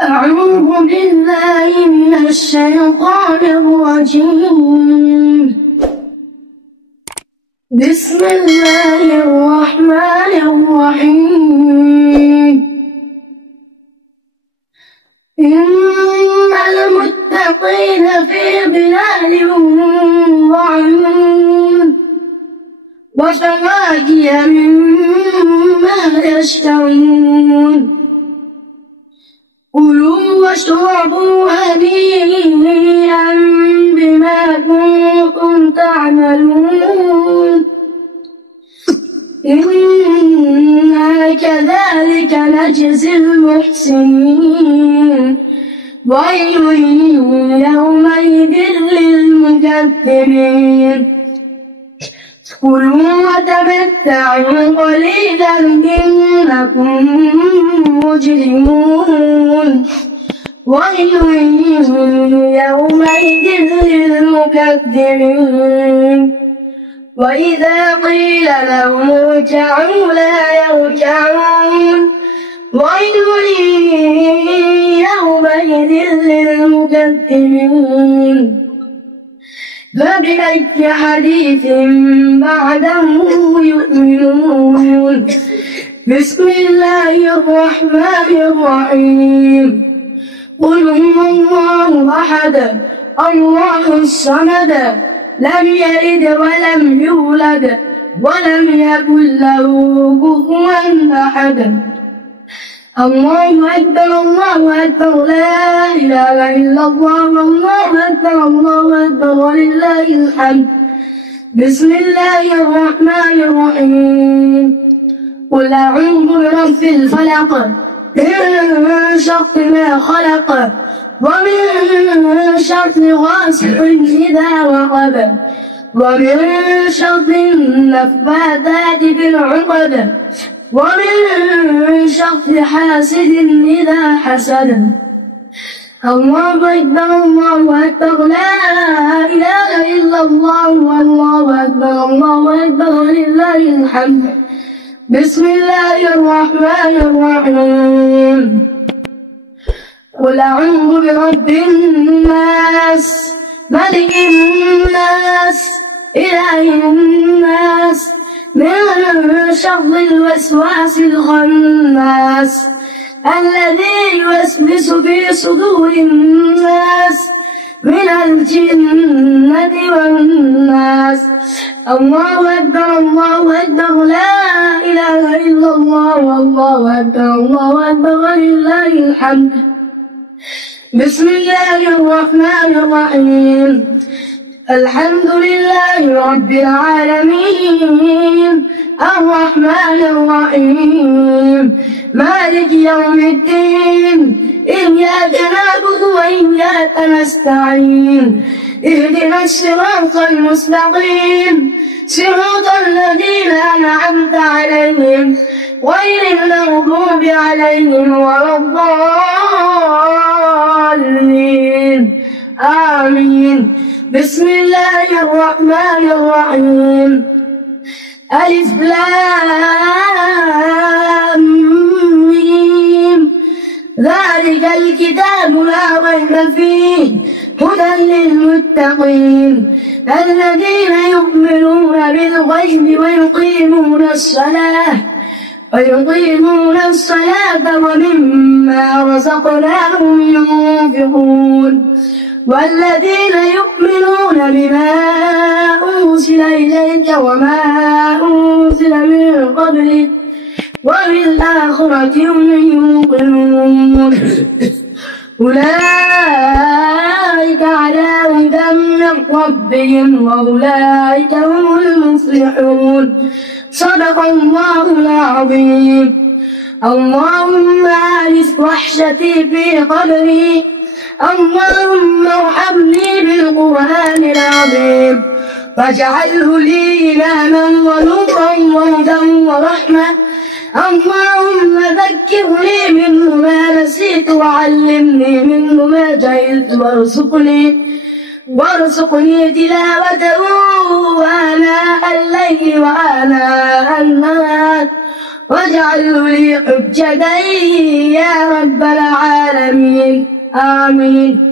أعوذ بالله من الشيطان الرجيم. بسم الله الرحمن الرحيم. إن المتقين في ظلال وعيون وفواكه مما يشتهون. كلوا واشربوا هنيئا بما كنتم تعملون. إنا كذلك نجزي المحسنين. ويل يومئذ للمكذبين. كلوا وتمتعوا قليلا إنكم مجرمون. ويل يومئذ للمكذبين. وإذا قيل لهم اركعوا لا يركعون. ويل يومئذ للمكذبين. فبأي حديث بعده يؤمنون. بسم الله الرحمن الرحيم. قل هو الله أحد الله الصمد لم يلد ولم يولد ولم يكن له كفوا أحد. الله أكبر الله أكبر لا إله إلا الله الله أكبر الله أكبر ولله الحمد. بسم الله الرحمن الرحيم. قل أعوذ برب الفلق من شر ما خلق ومن شر غاسق إذا وقب ومن شر النفاثات في العقد ومن شر حاسد إذا حسد. الله أكبر الله أكبر لا إله إلا الله والله أكبر الله أكبر ولله الحمد. بسم الله الرحمن الرحيم. قل أعوذ برب الناس ملك الناس إله الناس من شر الوسواس الخناس الذي يوسوس في صدور الناس من الجنة والناس. الله أكبر الله أكبر لا إله إلا الله والله أكبر الله أكبر ولله الحمد. بسم الله الرحمن الرحيم. الحمد لله رب العالمين الرحمن الرحيم مالك يوم الدين إياك نعبد وإياك نستعين. اهدنا الصراط المستقيم صراط الذين أنعمت عليهم غير المغضوب عليهم ولا الضالين آمين. بسم الله الرحمن الرحيم. ألف لام ميم ذلك الكتاب لا ريب فيه هدى للمتقين الذين يؤمنون بالغيب ويقيمون الصلاة ومما رزقناهم ينفقون. والذين يؤمنون بما أنزل إليك وما أنزل من قبلك وبالآخرة هم يوقنون. أولئك على هدى من ربهم وأولئك هم المفلحون. صدق الله العظيم. اللهم أعرف وحشتي في قبري. اللهم ارحمني بالقرآن العظيم واجعله لي إماما ونورا وهدى ورحمة. اللهم ذكرني منه ما نسيت وعلمني منه ما جهلت وارزقني تلاوته آناء الليل وآناء النهار واجعله لي حجة يا رب العالمين. آمين آمين.